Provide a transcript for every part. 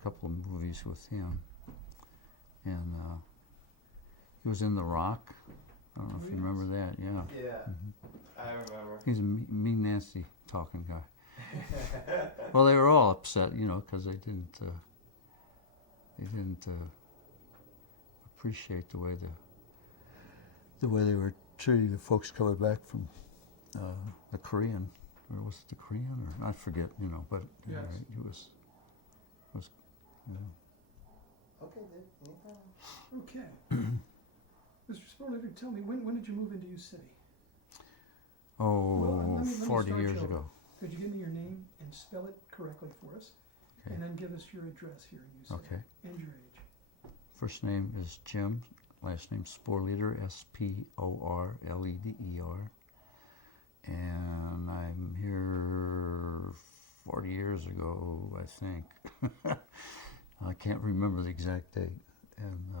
a couple of movies with him, and he was in The Rock. I don't know if you remember that. Yeah. Yeah, I remember. He's a mean, nasty talking guy. Well, they were all upset, because they didn't appreciate the way they were treating the folks coming back from the Korean, or was it the Korean, or I forget, but Yes. It was. Okay, then. No problem. Okay. Mr. Sporleder, tell me, when did you move into U City? Oh, let me 40 start years you over. ago. Could you give me your name and spell it correctly for us? Okay. And then give us your address here in U City. Okay. And your age. First name is Jim, last name Sporleder, Sporleder. And I'm here 40 years ago, I think. I can't remember the exact date. And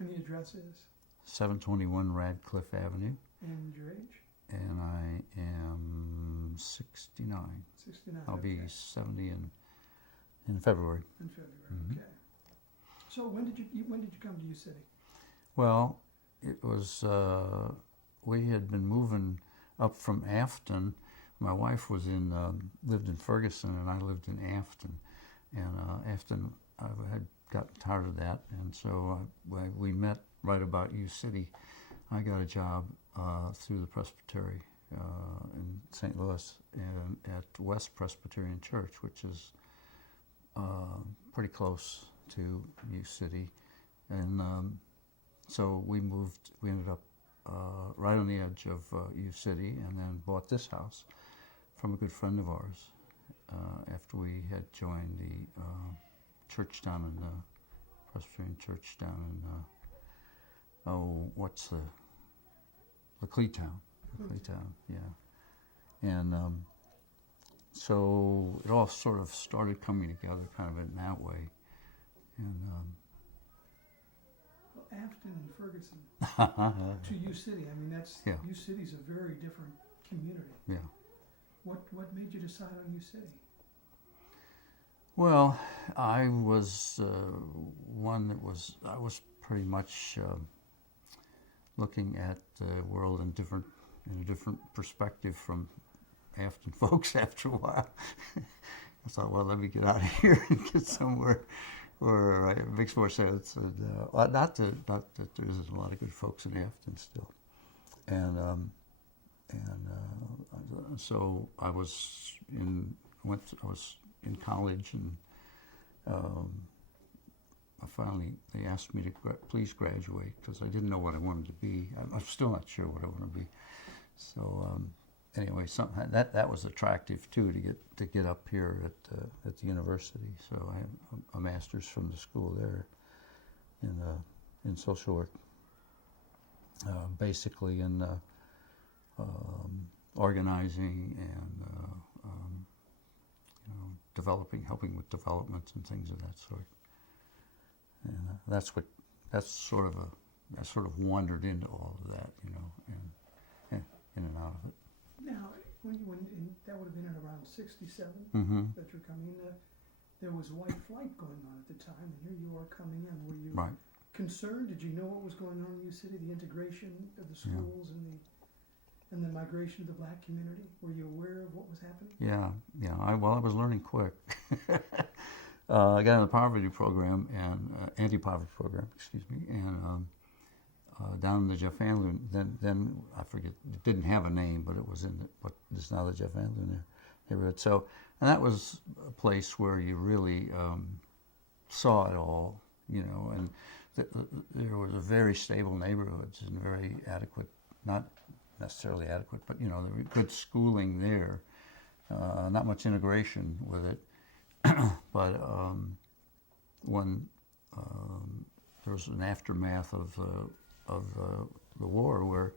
And the address is? 721 Radcliffe Avenue. And your age? And I am 69. 69. I'll be okay. 70 in February. In February, Mhm. okay. So when did you come to U City? Well, it was, we had been moving up from Afton. My wife was lived in Ferguson, and I lived in Afton. And Afton, I had gotten tired of that, and so we met right about U City. I got a job through the Presbytery in St. Louis and at West Presbyterian Church, which is pretty close to U City. And so we ended up right on the edge of U City, and then bought this house from a good friend of ours after we had joined the church down in the Presbyterian church down in what's the Cleetown, yeah. And so it all sort of started coming together kind of in that way. And Well, Afton and Ferguson to U City. I mean, Yeah. U City's a very different community. yeah. What made you decide on U City? Well, I was I was pretty much looking at the world in a different perspective from Afton folks after a while. I thought, well, let me get out of here and get somewhere where it makes more sense. And not that there isn't a lot of good folks in Afton still. And so I was in college, and they asked me to please graduate, because I didn't know what I wanted to be. I'm still not sure what I want to be. So anyway, that was attractive too, to get up here at the university. So I have a master's from the school there in social work, basically in organizing and helping with developments and things of that sort. And I sort of wandered into all of that, and in and out of it. Now, that would have been at around 67 Mm-hmm. that you're coming in. There was white flight going on at the time, and here you are coming in. Were you Right. concerned? Did you know what was going on in U City, the integration of the schools and the migration of the black community? Were you aware of what was happening? Yeah. I was learning quick. I got in the poverty program and anti-poverty program, excuse me, and down in the Jeff Andrew. Then I forget, it didn't have a name, but it was in what is now the Jeff Andrew neighborhood. So, and that was a place where you really saw it all, and there was a very stable neighborhoods and very adequate, not necessarily adequate, but there was good schooling there. Not much integration with it, but when there was an aftermath of the war where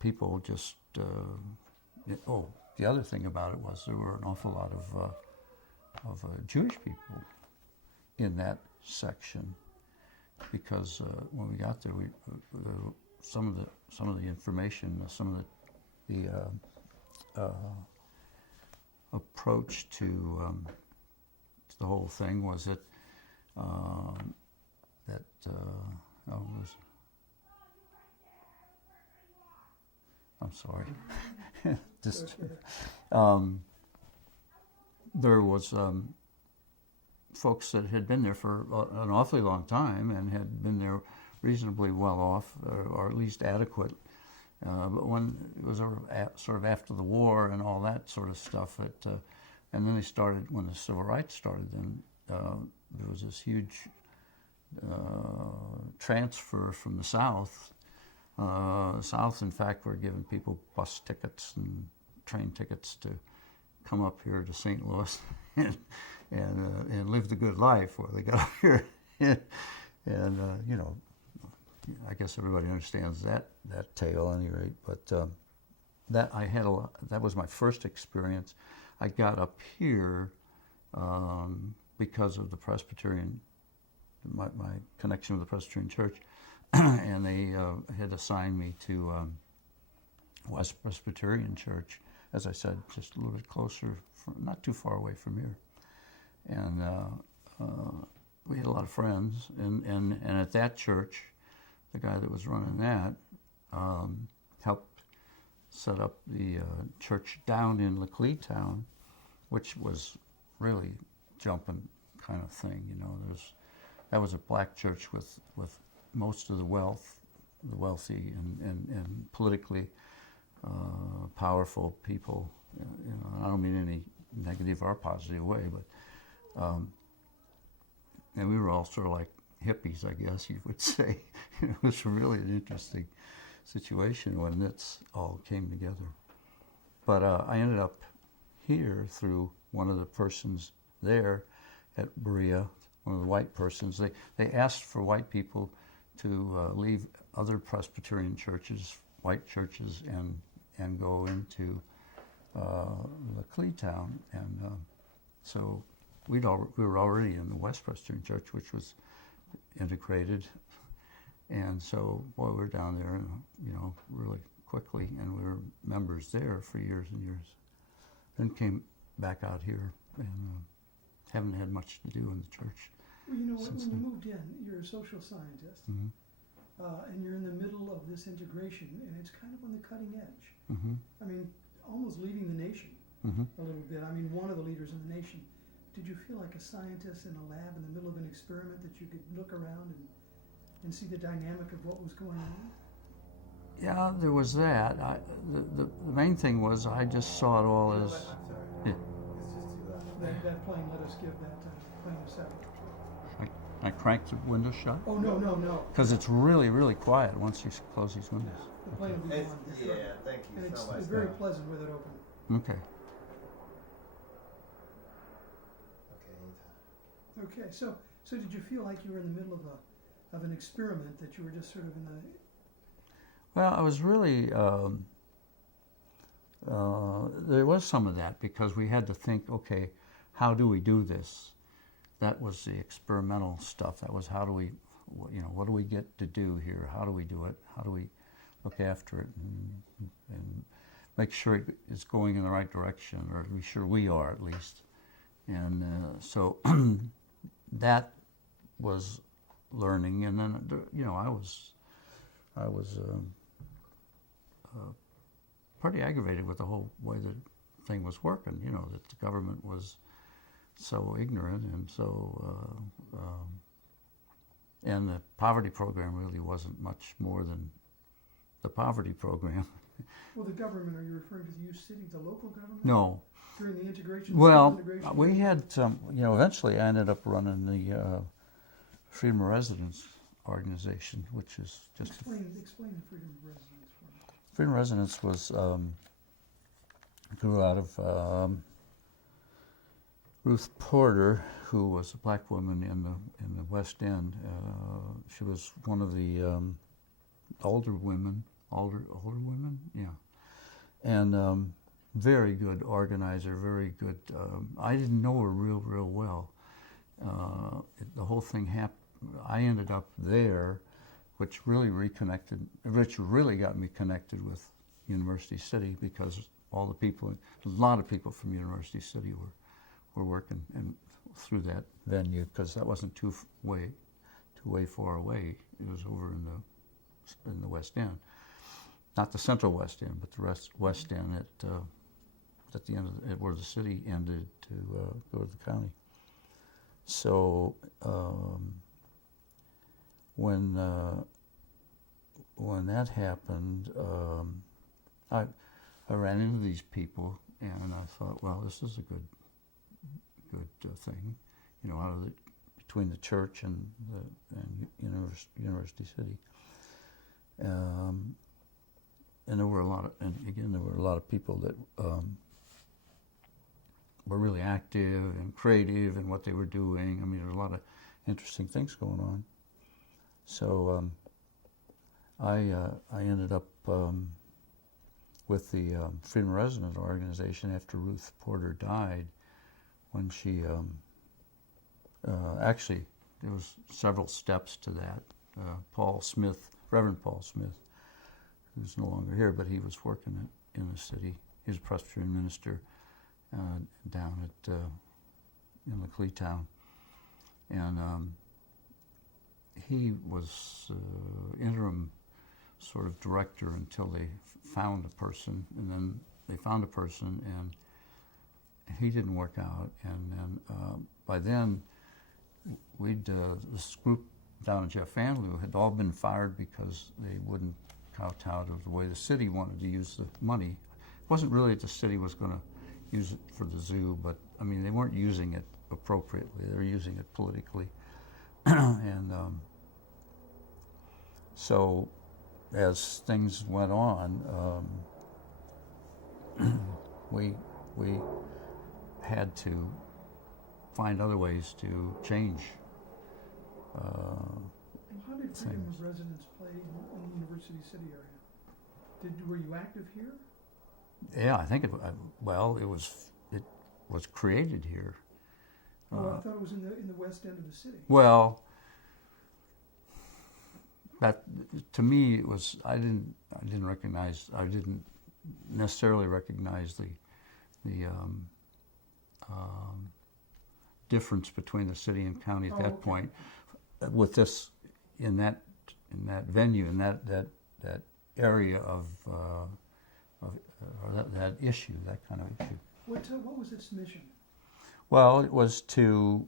people just the other thing about it was there were an awful lot of Jewish people in that section, because when we got there, some of the information, some of the approach to the whole thing was that I'm sorry. Just there was folks that had been there for an awfully long time and had been there reasonably well off, or at least adequate. But when it was sort of after the war and all that sort of stuff, and then they started, when the civil rights started, then there was this huge transfer from the South. South, in fact, were giving people bus tickets and train tickets to come up here to St. Louis and live the good life while they got up here. And you know, I guess everybody understands that tale, at any rate. But that was my first experience. I got up here because of the Presbyterian, my connection with the Presbyterian Church. And they had assigned me to West Presbyterian Church, as I said, just a little bit closer, not too far away from here. And we had a lot of friends. And at that church, the guy that was running that helped set up the church down in Laclede, which was really jumping kind of thing. You know, that was a black church with most of the wealthy and politically powerful people. You know, I don't mean any negative or positive way, but and we were all sort of like hippies, I guess you would say. It was really an interesting situation when this all came together. But I ended up here through one of the persons there at Berea, one of the white persons. They asked for white people to leave other Presbyterian churches, white churches, and go into Laclede, and so we were already in the West Presbyterian Church, which was integrated, and so we were down there, you know, really quickly, and we were members there for years and years. Then came back out here, and haven't had much to do in the church. Well, you know, when you moved in, you're a social scientist, Mm-hmm. And you're in the middle of this integration, and it's kind of on the cutting edge. Mm-hmm. I mean, almost leading the nation Mm-hmm. a little bit. I mean, one of the leaders in the nation. Did you feel like a scientist in a lab in the middle of an experiment that you could look around and see the dynamic of what was going on? Yeah, there was that. The main thing was I just saw it all as... I'm sorry. Yeah. It's just too loud. That plane, let us give that plane a second. I cranked the window shut? Oh, no. Because it's really, really quiet once you close these windows. The plane will be It's, on. yeah, thank you And so it's much. very pleasant with it open. Okay. Okay, anytime. Okay, so did you feel like you were in the middle of an experiment, that you were just sort of in the... Well, I was really... there was some of that, because we had to think, okay, how do we do this? That was the experimental stuff. That was how do we, you know, what do we get to do here? How do we do it? How do we look after it and make sure it's going in the right direction, or be sure we are at least. And so that was learning. And then, you know, I was pretty aggravated with the whole way the thing was working. You know, that the government was so ignorant, and so and the poverty program really wasn't much more than the poverty program. Well, the government, are you referring to the U City, the local government? No. During the integration? Well, integration? we had some, you know, eventually I ended up running the Freedom of Residence organization, which is just... Explain the Freedom of Residence for me. Freedom of Residence was, grew out of Ruth Porter, who was a black woman in the West End. She was one of the older women, yeah, and very good organizer, very good. I didn't know her real well. The whole thing happened. I ended up there, which really got me connected with University City, because all the people, a lot of people from University City were working, and through that venue because that wasn't too way far away. It was over in the West End, not the Central West End, but the West End at the end of where the city ended to go to the county. So when that happened, I ran into these people, and I thought, well, this is a good thing, you know, between the church and University City. And there were a lot of people that were really active and creative in what they were doing. I mean, there were a lot of interesting things going on. So I ended up with the Freedom Resident Organization after Ruth Porter died. When she actually, there was several steps to that. Paul Smith, Reverend Paul Smith, who's no longer here, but he was working in the city. He was a Presbyterian minister down at in Laclede, and he was interim sort of director until they found a person, and then they found a person, and he didn't work out, and then by then this group down in Jeff Anlou had all been fired because they wouldn't kowtow to the way the city wanted to use the money. It wasn't really that the city was going to use it for the zoo, but I mean they weren't using it appropriately. They were using it politically, and so as things went on, we had to find other ways to change How did Freedom of Residence play in the University City area? Were you active here? Yeah, I think it was created here. Oh, I thought it was in the west end of the city. Well, that to me it was. I didn't necessarily recognize the difference between the city and county at that point. With this, in that venue, in that area of that issue, that kind of issue. What was its mission? Well, it was to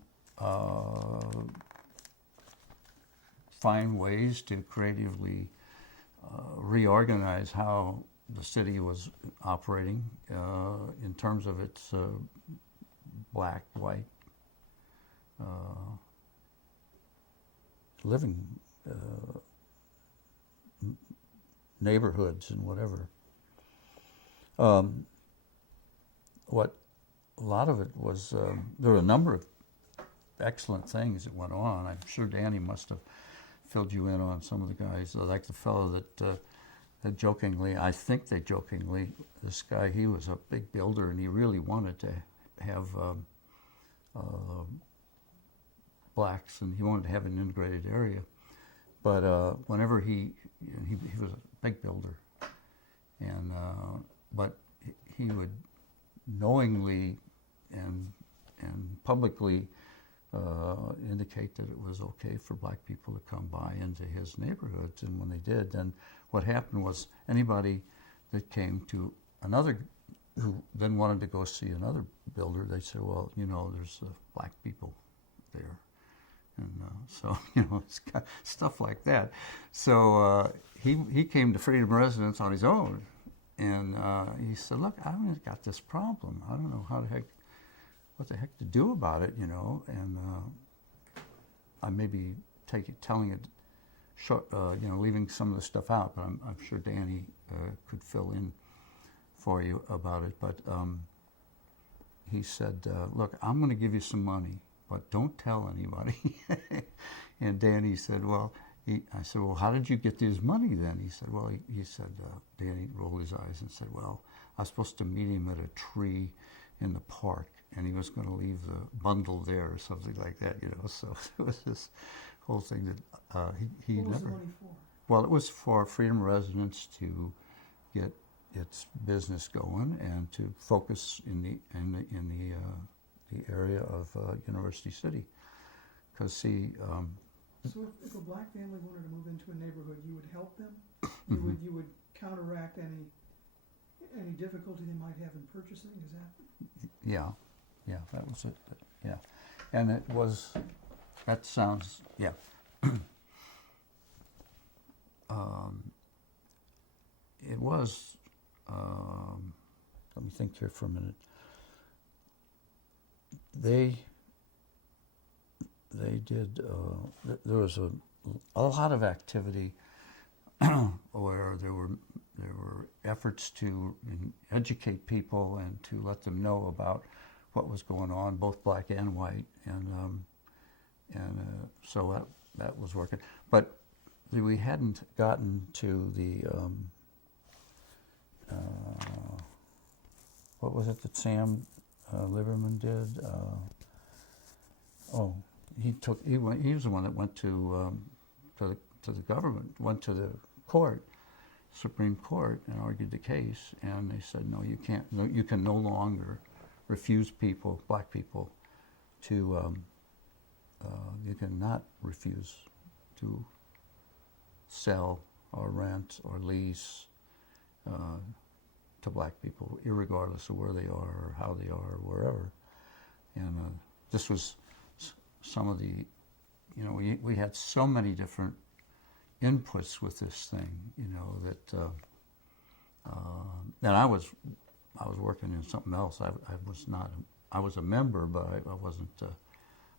find ways to creatively reorganize how the city was operating in terms of its black, white living neighborhoods and whatever. What a lot of it was, there were a number of excellent things that went on. I'm sure Danny must have filled you in on some of the guys, like the fellow that jokingly, I think they jokingly, this guy, he was a big builder and he really wanted to have blacks, and he wanted to have an integrated area. But whenever he was a big builder, and but he would knowingly and publicly indicate that it was okay for black people to come by into his neighborhoods. And when they did, then what happened was anybody that came to another, who then wanted to go see another builder, they'd say, well, you know, there's black people there. And so, you know, it's got stuff like that. So he came to Freedom Residence on his own. And he said, look, I've got this problem. I don't know what the heck to do about it, you know. And I may be telling it short, you know, leaving some of the stuff out, but I'm sure Danny could fill in for you about it. But he said, look, I'm going to give you some money, but don't tell anybody. And Danny said, well, I said, well, how did you get this money then? He said, well, he said, Danny rolled his eyes and said, well, I was supposed to meet him at a tree in the park, and he was going to leave the bundle there or something like that, you know. So it was this whole thing that he What was never. the money for? Well, it was for Freedom Residence to get its business going and to focus in the the area of University City. Because see, So if a black family wanted to move into a neighborhood, you would help them? You would counteract any difficulty they might have in purchasing, is that? yeah, that was it. Yeah, and it was. That sounds yeah. It was. Let me think here for a minute. They did. There was a lot of activity where there were efforts to educate people and to let them know about what was going on, both black and white, and so that was working. But we hadn't gotten to the what was it that Sam Liverman did? He was the one that went to the government, went to the court, Supreme Court, and argued the case. And they said, no, you can't. No, you can no longer refuse people, black people, to. You cannot refuse to sell or rent or lease to black people, irregardless of where they are or how they are or wherever. And this was some of the, we had so many different inputs with this thing, that and I was working in something else. I was not. I was a member, but I wasn't.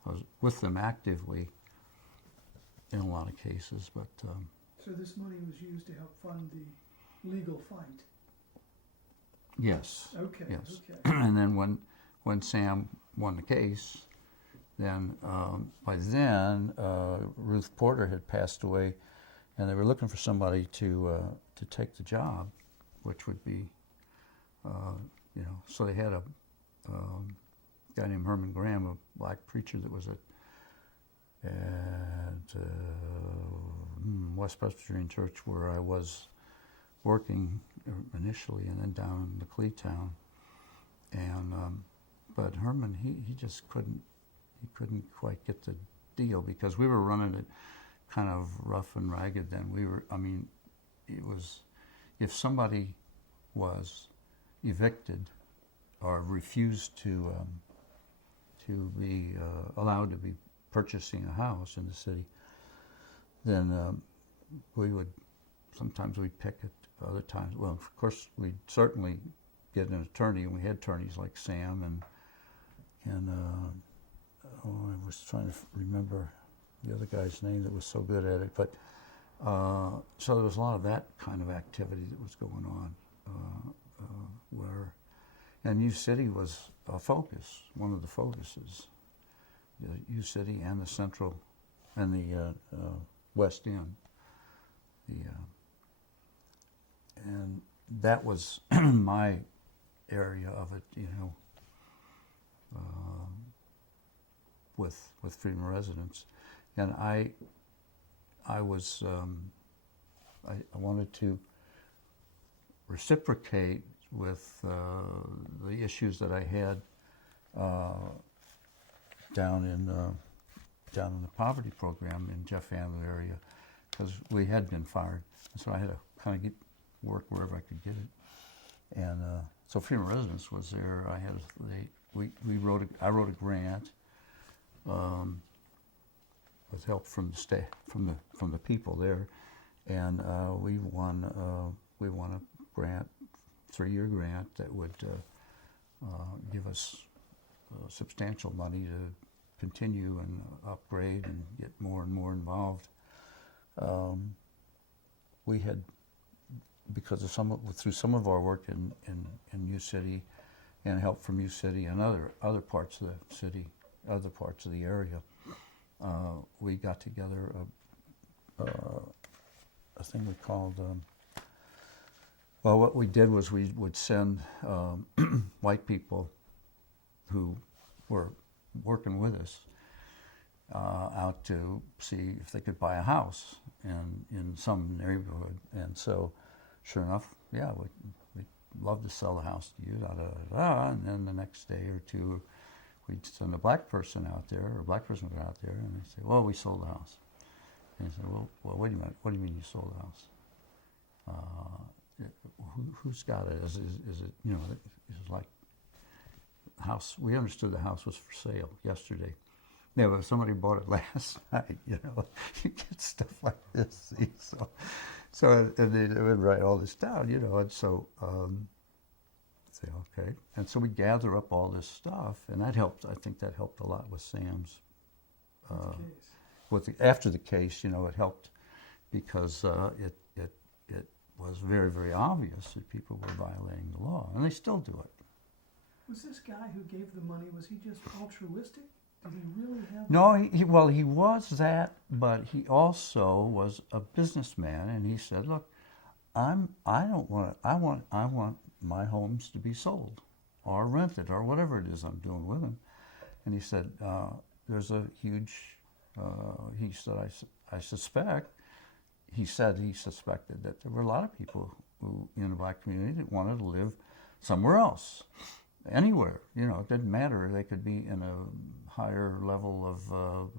I was with them actively in a lot of cases, but. So this money was used to help fund the legal fight? Yes. Okay, yes. okay. And then when Sam won the case, then by then Ruth Porter had passed away, and they were looking for somebody to take the job, which would be, so they had a guy named Herman Graham, a black preacher that was at West Presbyterian Church where I was working initially, and then down in the Cleetown. And but Herman, he just couldn't quite get the deal, because we were running it kind of rough and ragged then. It was, if somebody was evicted or refused to be allowed to be purchasing a house in the city, then sometimes we'd picket, other times, well, of course, we'd certainly get an attorney, and we had attorneys like Sam and I was trying to remember the other guy's name that was so good at it, but so there was a lot of that kind of activity that was going on, and U City was a focus, one of the focuses, U City and the Central and the West End, and that was my area of it, with Freedom Residence, and I was I wanted to reciprocate with the issues that I had down in the poverty program in Jeff Handler area, because we had been fired, so I had to kind of work wherever I could get it, and so Freedom Residence was there. I wrote a grant with help from the staff, from the people there, and we won a grant, 3-year grant that would give us substantial money to continue and upgrade and get more and more involved. We had, because of through some of our work in U City, and help from U City and other parts of the city, other parts of the area, we got together a thing we called. Well, what we did was we would send white people who were working with us out to see if they could buy a house in some neighborhood. And so, sure enough, yeah, we'd love to sell the house to you, and then the next day or two, we'd send a black person out there, or a black person would go out there, and they'd say, well, we sold the house. And they say, well, wait a minute, what do you mean you sold the house? Who's got it? Is it, you know, it's like, house, we understood the house was for sale yesterday. Yeah, but somebody bought it last night, you know. You get stuff like this, see, so and they would write all this down, you know, and so, say, okay. And so we gather up all this stuff, and that helped, I think that helped a lot with Sam's, after the case, you know, it helped because it was very, very obvious that people were violating the law, and they still do it. Was this guy who gave the money, was he just altruistic? Did he really have... No, he was that, but he also was a businessman, and he said, look, I want my homes to be sold or rented or whatever it is I'm doing with them. And he said, there's a huge, he said, I suspect, he said he suspected that there were a lot of people who, in the black community, that wanted to live somewhere else, anywhere. You know, it didn't matter. They could be in a higher level of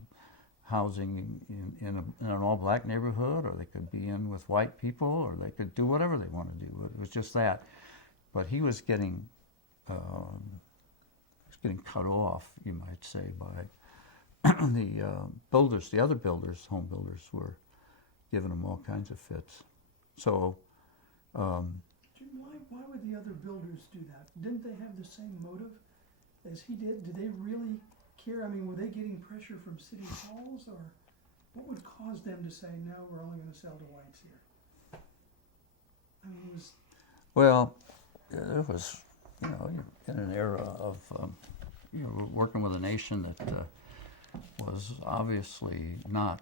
housing in an all-black neighborhood, or they could be in with white people, or they could do whatever they want to do. It was just that. But he was getting cut off, you might say, by the builders. The other builders, home builders, were giving him all kinds of fits. So, why would the other builders do that? Didn't they have the same motive as he did? Did they really care? I mean, were they getting pressure from city halls, or what would cause them to say, no, we're only going to sell to whites here? I mean, it was... Well, it was, you know, in an era of, you know, working with a nation that was obviously not